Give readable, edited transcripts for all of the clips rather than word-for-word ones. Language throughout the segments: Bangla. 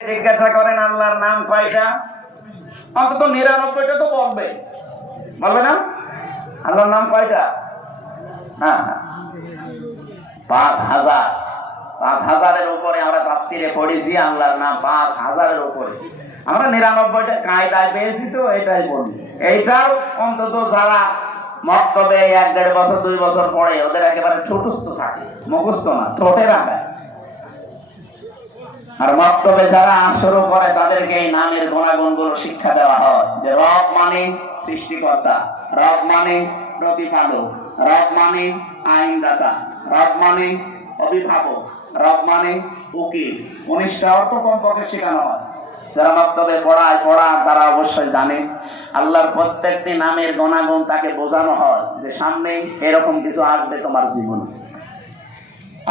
জিজ্ঞাসা করেন আল্লাহর নাম কয়টা? অন্তত 99টা তো বলবে, বলবে না? আল্লাহর নাম কয়টা? হ্যাঁ, 5000। 5000-এর উপরে আমরা তাফসীরে পড়েছি আল্লাহর নাম 5000-এর উপরে। আমরা 99টা কায়দায় পেয়েছি, তো এটাই বলি। এইটাও অন্তত যারা মক্তবে 1-1.5 বছর 2 বছর পড়ে, ওদের একেবারে ঠোঁটস্থ থাকে, মুখস্থ না, ঠোঁটে রাখায়। আর মক্তবে যারা শুরু করে তাদেরকে এই নামের গুণাগুণগুলো শিক্ষা দেওয়া হয়, যে রব মানে সৃষ্টিকর্তা, রব মানে প্রতিপালক, রব মানে আইনদাতা, রব মানে অভিভাবক, রব মানে উকিল। 19টা অর্থ কমপক্ষে শেখানো হয়। যারা মক্তবে পড়ায় তারা অবশ্যই জানে আল্লাহর প্রত্যেকটি নামের গুণাগুণ তাকে বোঝানো হয়, যে সামনে এরকম কিছু আসবে তোমার জীবনে।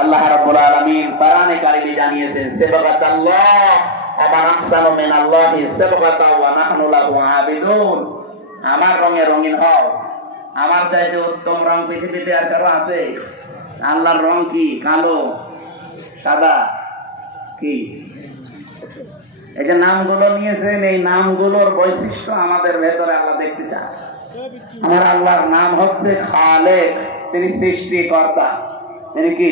আল্লাহ রাব্বুল আলামিন কোরআনে কারিমে জানিয়েছেন, সাবাকাতাল্লাহ ওয়া মান আহসানু মিনাল্লাহি সাবাকাতা ওয়া নাহনু লাহু আবিদুন। আমার রঙে রঙিন হও, আমার চাইতে উত্তম রং পৃথিবীতে আর কারো আছে? আল্লাহর রং কি? কালো, সাদা, কি? এই যে নামগুলো নিয়েছেন, এই নামগুলোর বৈশিষ্ট্য আমাদের ভেতরে আল্লাহ দেখতে চান। আমার আল্লাহর নাম হচ্ছে খালেক, তিনি সৃষ্টিকর্তা। তিনি কি?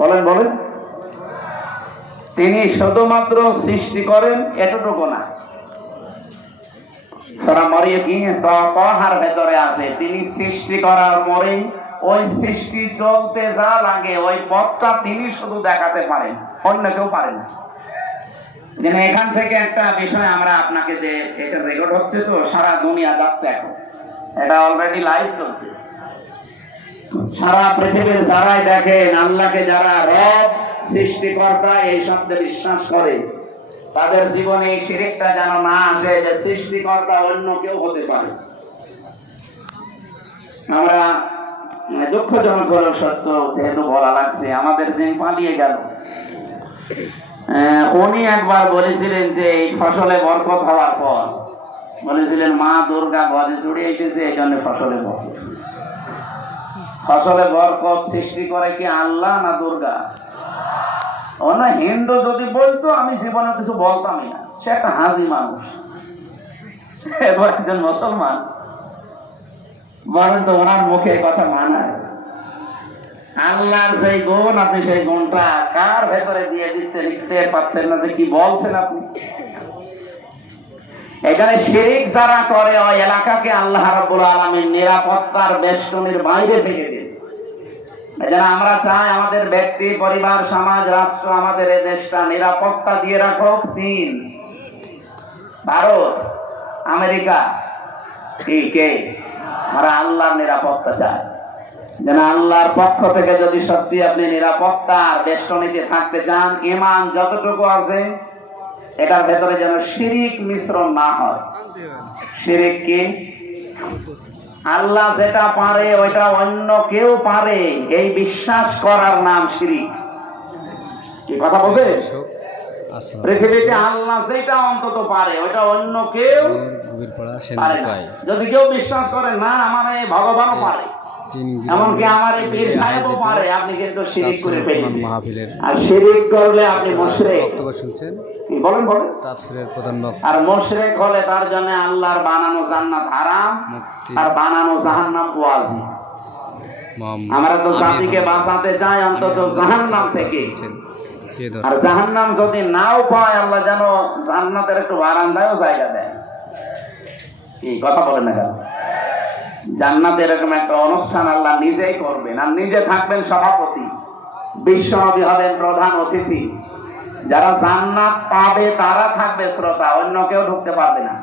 বলেন। তিনি শুধুমাত্র সৃষ্টি করেন এতটুকু না, সূরা মারিয়ামের তাহার ভেতরে আছে তিনি সৃষ্টি করার পরে ওই সৃষ্টি চলতে যা লাগে ওই পথটা তিনি শুধু দেখাতে পারেন, অন্য কেউ পারে না। এখান থেকে একটা বিষয় আমরা আপনাকে, যে এটা রেকর্ড হচ্ছে, তো সারা দুনিয়া যাচ্ছে, এখন এটা অলরেডি লাইভ চলছে। সারা পৃথিবীর যারাই দেখেন আল্লাহকে, যারা রব সৃষ্টিকর্তা এই শব্দে বিশ্বাস করে, তাদের জীবনে এই শিরকটা যেন না আসে যে সৃষ্টিকর্তা অন্য কেউ হতে পারে। আমরা দুঃখজনক হলো সত্য, যেহেতু বলা লাগছে, আমাদের যে পালিয়ে গেল, উনি একবার বলেছিলেন যে এই ফসলে বরকত হওয়ার পর বলেছিলেন, মা দুর্গা গজে চড়ে এসেছে, এই জন্য ফসলে বরকত। ফসলে বরকত সৃষ্টি করে কি আল্লাহ না দুর্গা? অন্য হিন্দু যদি বলতো আমি জীবনে কিছু বলতামই না, সে একটা হাজি মানুষ। এবার একজন মুসলমান বলেন তো, ওনার মুখে কথা মানায়? আল্লাহর সেই গুণ, আপনি সেই গুণটা কার ভেতরে দিয়ে দিচ্ছেন, টের পাচ্ছেন না যে কি বলছেন আপনি। এখানে শিরক যারা করে ওই এলাকাকে আল্লাহ রাব্বুল আলামিন নিরাপত্তার বেষ্টনীর বাইরে থেকে দেন। এজন্য আমরা চাই আমাদের ব্যক্তি, পরিবার, সমাজ, রাষ্ট্র, আমাদের এই দেশটা নিরাপত্তা দিয়ে রাখুক চীন, ভারত, আমেরিকা, কে? আমরা আল্লাহর নিরাপত্তা চাই। যেন আল্লাহর পক্ষ থেকে যদি সত্যি আপনি নিরাপত্তার বেষ্টনীতে থাকতে চান, ঈমান যতটুকু আছে এটার ভেতরে যেন শিরক মিশ্রণ না হয়। শিরক কি? আল্লাহ যেটা পারে ওইটা অন্য কেউ পারে, এই বিশ্বাস করার নাম শিরক। কি কথা বলছে? পৃথিবীতে আল্লাহ যেটা অন্তত পারে ওইটা অন্য কেউ পারে না। যদি কেউ বিশ্বাস করে না আমার এই ভগবানও পারে, এমনকি আমার এই পীর সাহেবও পারে, আপনি কিন্তু শিরক করে ফেলেছেন। আর শিরক করলে আপনি মুশরিক। বক্তব্য শুনছেন? বলেন। তাফসীরের প্রধান বক্তা। আর মুশরিক হলে তার জন্য আল্লাহর বানানো জান্নাত হারাম আর বানানো জাহান্নাম ওয়াজিব। আমরা তো জাতিকে বাঁচাতে চাই অন্তত জাহান্নাম থেকে। আর জাহান্নাম যদি নাও পায়, আল্লাহ যেন জান্নাতের একটু বারান্দায়ও জায়গা দেয়। কি কথা বলেন না কেন? জান্নাতে এরকম একটা অনুষ্ঠান আল্লাহ নিজেই করবেন, আর নিজে থাকবেন সভাপতি, বিশ্বনবী হবেন প্রধান অতিথি। যারা জান্নাত পাবে তারা থাকবে শ্রোতা, অন্য কেউ ঢুকতে পারবে না।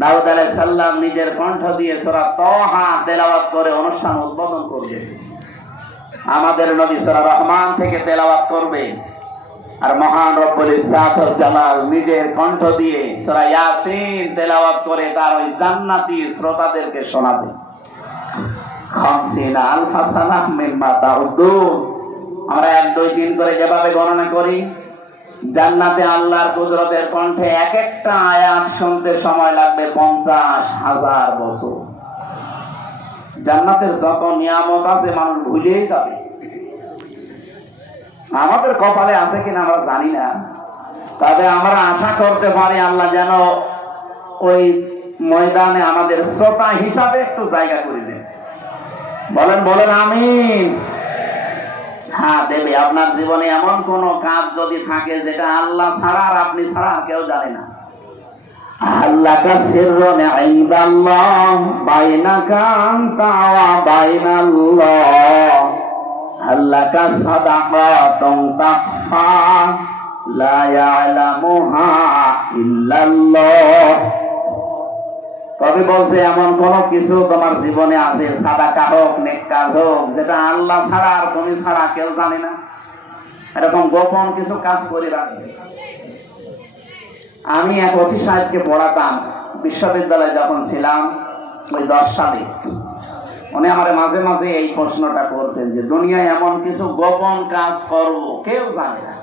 দাউদ আলাইহিস সালাম নিজের কণ্ঠ দিয়ে সূরা তাহা তেলাওয়াত করে অনুষ্ঠান উদ্বোধন করবে। আমাদের নবী সূরা রহমান থেকে তেলাওয়াত করবে, আর মহান রব্বুল ইজ্জাত ওয়াল জালাল নিজের কণ্ঠ দিয়ে সূরা ইয়াসিন তেলাওয়াত করে তার ওই জান্নাতি শ্রোতাদেরকে শোনাবে। 50 আলফা সানাহ মিম্মা তাউদ্দুন। আমরা 1, 2, 3 করে যেভাবে গণনা করি, জান্নাতে আল্লাহর কুদরতের কণ্ঠে এক একটা আয়াত শুনতে সময় লাগবে 50,000 বছর। জান্নাতের যত নিয়ামত আছে মানুষ ভুলেই যাবে। আমাদের কপালে আছে কিনা আমরা জানি না, তবে আমরা আশা করতে পারি আল্লাহ যেন ওই ময়দানে আমাদের শ্রোতা হিসাবে একটু জায়গা করে দেন। বলেন বলেন আমিন। হ্যাঁ দেবে। আপনার জীবনে এমন কোন কাজ যদি থাকে যেটা আল্লাহ ছাড়া আর আপনি ছাড়া আর কেউ জানে না, আল্লাহকা সিররুন ইনদাল্লাহ বাইনাকা আনতা ওয়া বাইনাল্লাহ, আল্লাহকা সাদাকাতুন তাখফা লা ইয়ালামুহা ইল্লাল্লাহ। কবি বলছে এমন কোন কিছু তোমার জীবনে আছে, সাদাকা হোক নেক কাজ হোক, যেটা আল্লাহ ছাড়া আর তুমি ছাড়া কেউ জানে না। এরকম গোপন কিছু কাজ করে রাখবে। আমি এক ওসি সাহেবকে পড়াতাম বিশ্ববিদ্যালয়ে যখন ছিলাম, ওই 10 সালে। উনি আমার মাঝে মাঝে এই প্রশ্নটা করতেন যে দুনিয়ায় এমন কিছু গোপন কাজ করবো কেউ জানে না,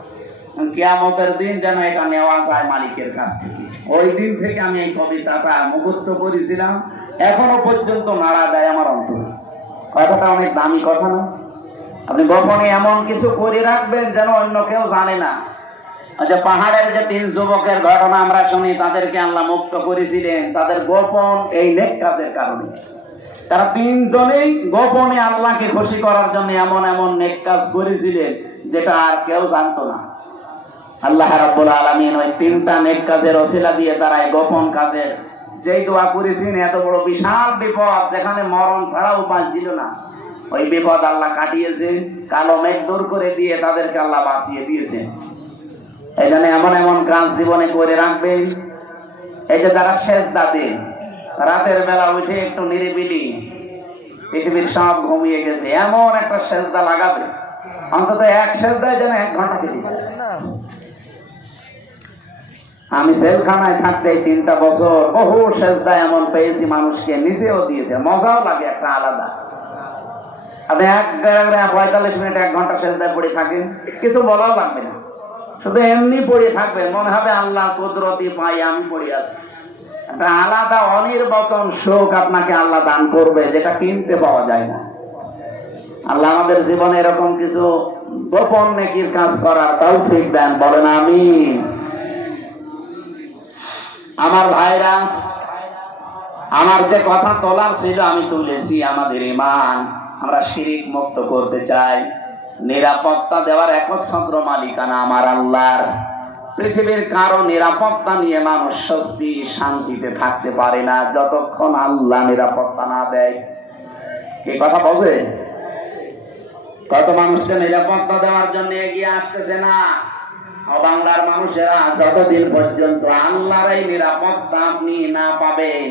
কিয়ামতের দিন যেন এটা নেওয়া যায় মালিকের কাছ থেকে। ওই দিন থেকে আমি এই কবিতাটা মুখস্থ করেছিলাম, এখনো পর্যন্ত নাড়া দেয় আমার অন্তরে। কথাটা অনেক দামি কথা না? আপনি গোপনে এমন কিছু করে রাখবেন যেন অন্য কেউ জানে না। যে পাহাড়ের যে 3 যুবকের ঘটনা আমরা শুনি, তাদেরকে আল্লাহ মুক্ত করেছিলেন তাদের গোপন এই নেক কাজের কারণে। তারা 3 জনেই গোপনে আল্লাহকে খুশি করার জন্য এমন এমন নেক কাজ করেছিলেন যেটা আর কেউ জানতো না। আল্লাহ রাব্বুল আলামিন ওই 3টা নেক কাজের ওসিলা দিয়ে তারা এই গোপন কাজের যেই দোয়া করেছেন, এত বড় বিশাল বিপদ যেখানে মরণ ছাড়া উপায় ছিল না, ওই বিপদ আল্লাহ কাটিয়েছেন, কালো মেঘ দূর করে দিয়ে তাদেরকে আল্লাহ বাঁচিয়ে দিয়েছেন। এই জন্য এমন এমন কাজ জীবনে করে রাখবেন। এই যে যারা সেজদা দেন, রাতের বেলা উঠে একটু নিরিবিলি, পৃথিবীর সব ঘুমিয়ে গেছে, এমন একটা সেজদা লাগাবে, অন্তত এক সেজদায় যেন 1 ঘন্টা কেটে যায়। আমি জেলখানায় থাকতে 3টা বছর বহু সেজদা এমন পেয়েছি, মানুষকে নিজেও দিয়েছে, মজাও লাগে একটা আলাদা। আপনি 45 মিনিট 1 ঘন্টা সেজদায় পড়ে থাকেন, কিছু বলাও লাগবে না, শুধু এমনি পড়ে থাকবে, মনে হবে আল্লাহ কুদরতি পাই আমি পড়ে আছি। একটা আলাদা অনির্বচন সুখ আপনাকে আল্লাহ দান করবে, যেটা কিনতে পাওয়া যায় না। আল্লাহ আমাদের জীবনে এরকম কিছু গোপন নেকির কাজ করার তৌফিক দেন। বলেন আমিন। আমার ভাইরা, আমার যে কথা তোলার ছিল আমি তুলেছি। আমাদের ঈমান আমরা শিরিক মুক্ত করতে চাই। নিরাপত্তা দেওয়ার একচ্ছত্র মালিকানা আমার আল্লাহর। পৃথিবীর কারো নিরাপত্তা নিয়ে মানুষ স্বস্তি শান্তিতে থাকতে পারে না যতক্ষণ আল্লাহ নিরাপত্তা না দেয়। এই কথা বলছে? কত মানুষকে নিরাপত্তা দেওয়ার জন্য এগিয়ে আসতেছে না বাংলার মানুষেরা। যতদিন পর্যন্ত আল্লাহর এই নিরাপত্তা আপনি না পাবেন,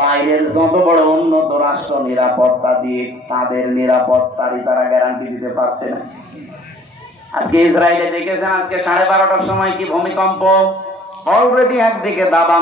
বাইরের যত বড় উন্নত রাষ্ট্র নিরাপত্তা দিয়ে তাদের নিরাপত্তারই তারা গ্যারান্টি দিতে পারছে না। আজকে ইসরায়েলে দেখেছেন, আজকে 12:30টার সময় কি ভূমিকম্প, অলরেডি একদিকে দাবানল